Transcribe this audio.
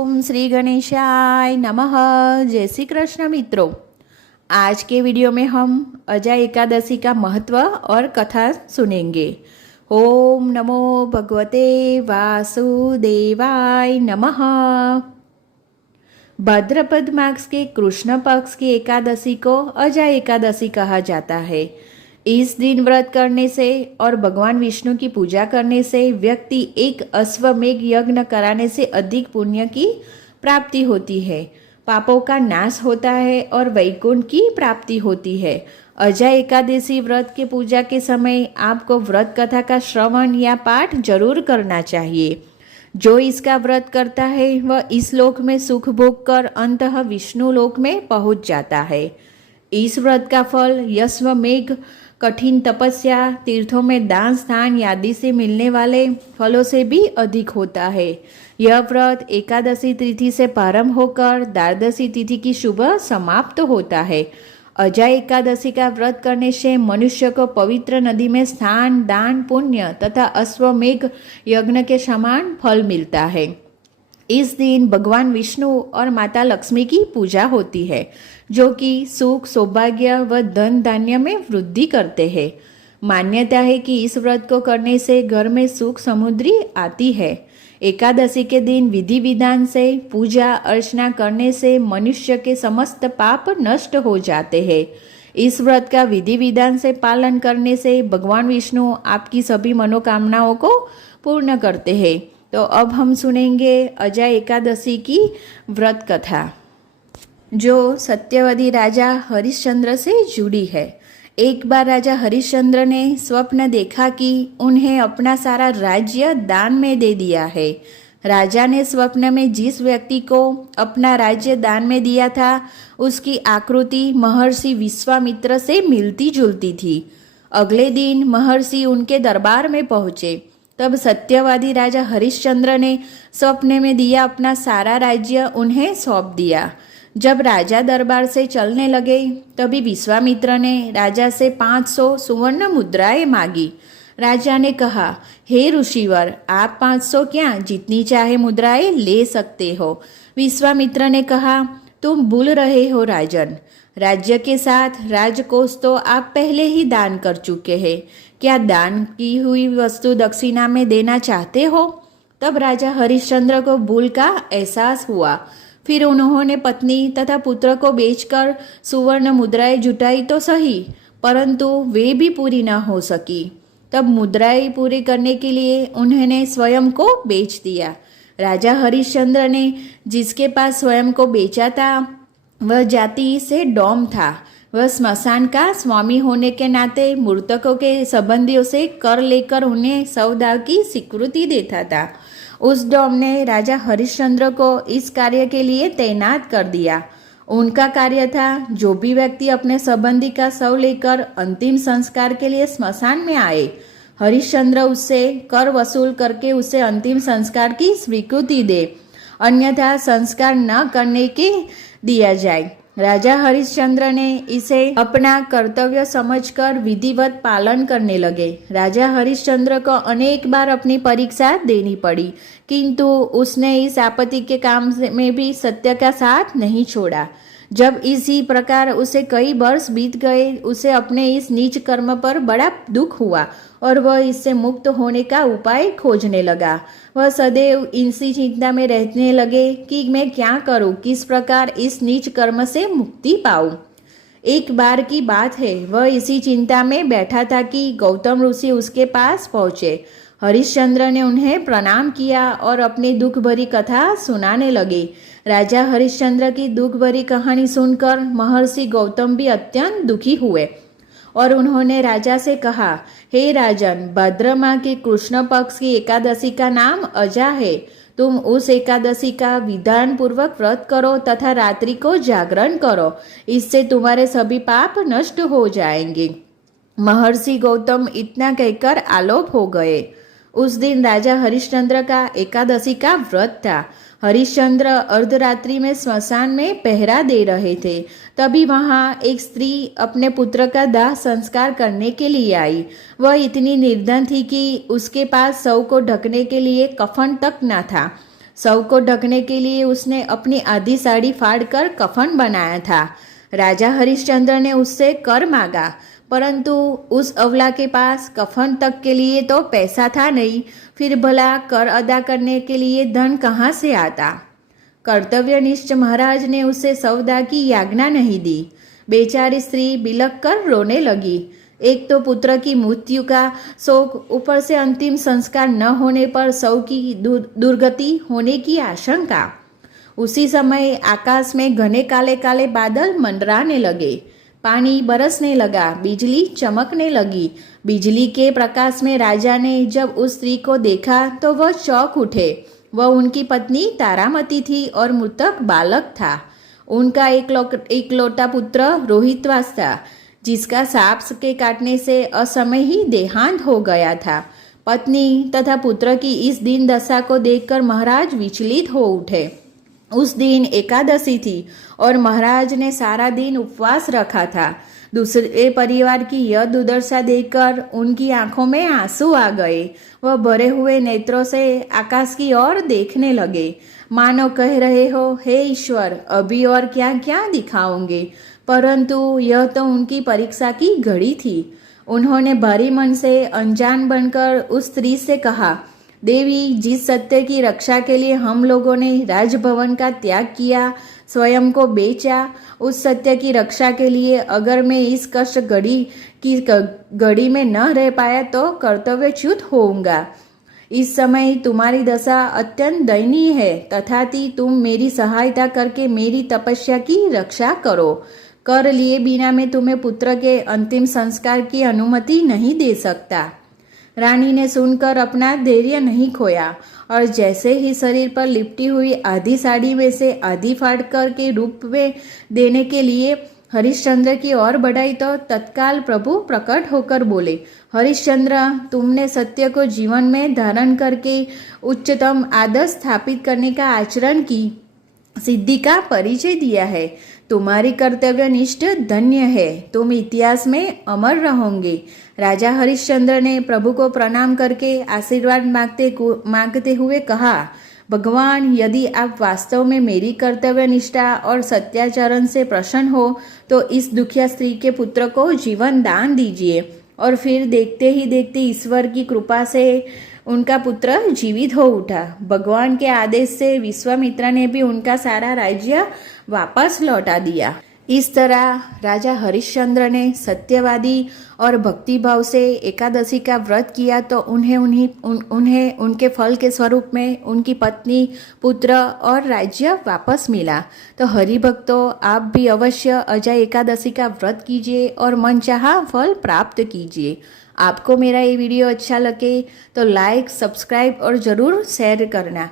ओम श्री गणेशाय नमः। जय श्री कृष्ण मित्रों, आज के वीडियो में हम अजय एकादशी का महत्व और कथा सुनेंगे। ओम नमो भगवते वासुदेवाय नमः। भाद्रपद मास के कृष्ण पक्ष की एकादशी को अजय एकादशी कहा जाता है। इस दिन व्रत करने से और भगवान विष्णु की पूजा करने से व्यक्ति एक अश्वमेघ यज्ञ कराने से अधिक पुण्य की प्राप्ति होती है, पापों का नाश होता है और वैकुंठ की प्राप्ति होती है। अजय एकादशी व्रत के पूजा के समय आपको व्रत कथा का श्रवण या पाठ जरूर करना चाहिए। जो इसका व्रत करता है वह इस लोक में सुख भोग कर अंततः विष्णु लोक में पहुंच जाता है। इस व्रत का फल यश्वमेघ, कठिन तपस्या, तीर्थों में दान स्थान आदि से मिलने वाले फलों से भी अधिक होता है। यह व्रत एकादशी तिथि से प्रारंभ होकर द्वादशी तिथि की शुभ समाप्त होता है। अजय एकादशी का व्रत करने से मनुष्य को पवित्र नदी में स्नान, दान, पुण्य तथा अश्वमेघ यज्ञ के समान फल मिलता है। इस दिन भगवान विष्णु और माता लक्ष्मी की पूजा होती है, जो कि सुख, सौभाग्य व धन धान्य में वृद्धि करते हैं। मान्यता है कि इस व्रत को करने से घर में सुख समृद्धि आती है। एकादशी के दिन विधि विधान से पूजा अर्चना करने से मनुष्य के समस्त पाप नष्ट हो जाते हैं। इस व्रत का विधि विधान से पालन करने से भगवान विष्णु आपकी सभी मनोकामनाओं को पूर्ण करते हैं। तो अब हम सुनेंगे अजय एकादशी की व्रत कथा, जो सत्यवती राजा हरिश्चंद्र से जुड़ी है। एक बार राजा हरिश्चंद्र ने स्वप्न देखा कि उन्हें अपना सारा राज्य दान में दे दिया है। राजा ने स्वप्न में जिस व्यक्ति को अपना राज्य दान में दिया था, उसकी आकृति महर्षि विश्वामित्र से मिलती जुलती थी। अगले दिन महर्षि उनके दरबार में पहुंचे। तब सत्यवादी राजा हरिश्चंद्र ने स्वप्न में दिया अपना सारा राज्य उन्हें सौंप दिया। जब राजा दरबार से चलने लगे तभी विश्वामित्र ने राजा से 500 सुवर्ण मुद्राएं मांगी। राजा ने कहा, हे ऋषिवर, आप 500 क्या, जितनी चाहे मुद्राएं ले सकते हो। विश्वामित्र ने कहा, तुम भूल रहे हो राजन, राज्य के साथ राजकोष तो आप पहले ही दान कर चुके हैं। क्या दान की हुई वस्तु दक्षिणा में देना चाहते हो? तब राजा हरिश्चंद्र को भूल का एहसास हुआ। फिर उन्होंने पत्नी तथा पुत्र को बेचकर सुवर्ण मुद्राएं जुटाई तो सही, परंतु वे भी पूरी न हो सकी। तब मुद्राएं पूरी करने के लिए उन्होंने स्वयं को बेच दिया। राजा हरिश्चंद्र ने जिसके पास स्वयं को बेचा था वह जाति से डोम था। वह स्मशान का स्वामी होने के नाते मृतकों के संबंधियों से कर लेकर उन्हें सौदा की स्वीकृति देता था। उस डोम ने राजा हरिश्चंद्र को इस कार्य के लिए तैनात कर दिया। उनका कार्य था, जो भी व्यक्ति अपने संबंधी का शव लेकर अंतिम संस्कार के लिए स्मशान में आए, हरिश्चंद्र उससे कर वसूल करके उसे अंतिम संस्कार की स्वीकृति दे, अन्यथा संस्कार न करने के दिया जाए। राजा हरिश्चंद्र ने इसे अपना कर्तव्य समझकर विधिवत पालन करने लगे। राजा हरिश्चंद्र को अनेक बार अपनी परीक्षा देनी पड़ी, किंतु उसने इस आपत्ति के काम में भी सत्य का साथ नहीं छोड़ा। जब इसी प्रकार उसे कई वर्ष बीत गए, उसे अपने इस नीच कर्म पर बड़ा दुख हुआ और वह इससे मुक्त होने का उपाय खोजने लगा। वह सदैव इसी चिंता में रहने लगे कि मैं क्या करूं, किस प्रकार इस नीच कर्म से मुक्ति पाऊं। एक बार की बात है, वह इसी चिंता में बैठा था कि गौतम ऋषि उसके पास पहुंचे। हरिश्चंद्र ने उन्हें प्रणाम किया और अपनी दुख भरी कथा सुनाने लगे। राजा हरिश्चंद्र की दुख भरी कहानी सुनकर महर्षि गौतम भी अत्यंत दुखी हुए और उन्होंने राजा से कहा, हे राजन, भाद्र माह की कृष्ण पक्ष की एकादशी का नाम अजा है। तुम उस एकादशी का विधान पूर्वक व्रत करो तथा रात्रि को जागरण करो, इससे तुम्हारे सभी पाप नष्ट हो जाएंगे। महर्षि गौतम इतना कहकर आलोप हो गए। उस दिन राजा हरिश्चंद्र का एकादशी का व्रत था। हरिश्चंद्र अर्धरात्रि में स्मशान में पहरा दे रहे थे। तभी वहां एक स्त्री अपने पुत्र का दाह संस्कार करने के लिए आई। वह इतनी निर्धन थी कि उसके पास शव को ढकने के लिए कफन तक न था। शव को ढकने के लिए उसने अपनी आधी साड़ी फाड़कर कफन बनाया था। राजा हरिश्चंद्र ने उससे कर मांगा, परंतु उस अवला के पास कफन तक के लिए तो पैसा था नहीं, फिर भला कर अदा करने के लिए धन कहाँ से आता। कर्तव्यनिष्ठ महाराज ने उसे सौदा की याज्ञा नहीं दी। बेचारी स्त्री बिलख कर रोने लगी। एक तो पुत्र की मृत्यु का शोक, ऊपर से अंतिम संस्कार न होने पर शव की दुर्गति होने की आशंका। उसी समय आकाश में घने काले काले बादल मंडराने लगे, पानी बरसने लगा, बिजली चमकने लगी। बिजली के प्रकाश में राजा ने जब उस स्त्री को देखा तो वह चौंक उठे। वह उनकी पत्नी तारामती थी और मृतक बालक था। उनका एकलौता पुत्र रोहितवास था, जिसका सांप के काटने से असमय ही देहांत हो गया था। पत्नी तथा पुत्र की इस दीन दशा को देखकर महाराज विचलित हो उठे। उस दिन एकादशी थी और महाराज ने सारा दिन उपवास रखा था। दूसरे परिवार की यह दुर्दशा देखकर उनकी आंखों में आंसू आ गए। वह भरे हुए नेत्रों से आकाश की ओर देखने लगे, मानो कह रहे हो, हे ईश्वर, अभी और क्या क्या दिखाओगे। परंतु यह तो उनकी परीक्षा की घड़ी थी। उन्होंने भारी मन से अनजान बनकर उस स्त्री से कहा, देवी, जिस सत्य की रक्षा के लिए हम लोगों ने राजभवन का त्याग किया, स्वयं को बेचा, उस सत्य की रक्षा के लिए अगर मैं इस कष्ट घड़ी में न रह पाया तो कर्तव्यच्युत होऊंगा। इस समय तुम्हारी दशा अत्यंत दयनीय है, तथापि तुम मेरी सहायता करके मेरी तपस्या की रक्षा करो। कर लिए बिना मैं तुम्हें पुत्र के अंतिम संस्कार की अनुमति नहीं दे सकता। रानी ने सुनकर अपना धैर्य नहीं खोया और जैसे ही शरीर पर लिपटी हुई आधी साड़ी में से आधी फाड़ कर के रूप में देने के लिए हरिश्चंद्र की ओर बढ़ाई तो तत्काल प्रभु प्रकट होकर बोले, हरिश्चंद्र, तुमने सत्य को जीवन में धारण करके उच्चतम आदर्श स्थापित करने का आचरण की सिद्धि का परिचय दिया है। तुम्हारी कर्तव्यनिष्ठ धन्य है, तुम इतिहास में अमर रहोगे। राजा हरिश्चंद्र ने प्रभु को प्रणाम करके आशीर्वाद मांगते हुए कहा, भगवान, यदि आप वास्तव में मेरी कर्तव्य निष्ठा और सत्याचरण से प्रसन्न हो तो इस दुखिया स्त्री के पुत्र को जीवन दान दीजिए। और फिर देखते ही देखते ईश्वर की कृपा से उनका पुत्र जीवित हो उठा। भगवान के आदेश से विश्वामित्र ने भी उनका सारा राज्य वापस लौटा दिया। इस तरह राजा हरिश्चंद्र ने सत्यवादी और भक्तिभाव से एकादशी का व्रत किया तो उन्हें उनके फल के स्वरूप में उनकी पत्नी, पुत्र और राज्य वापस मिला। तो हरिभक्तों, आप भी अवश्य अजय एकादशी का व्रत कीजिए और मनचाहा फल प्राप्त कीजिए। आपको मेरा ये वीडियो अच्छा लगे तो लाइक, सब्सक्राइब और ज़रूर शेयर करना।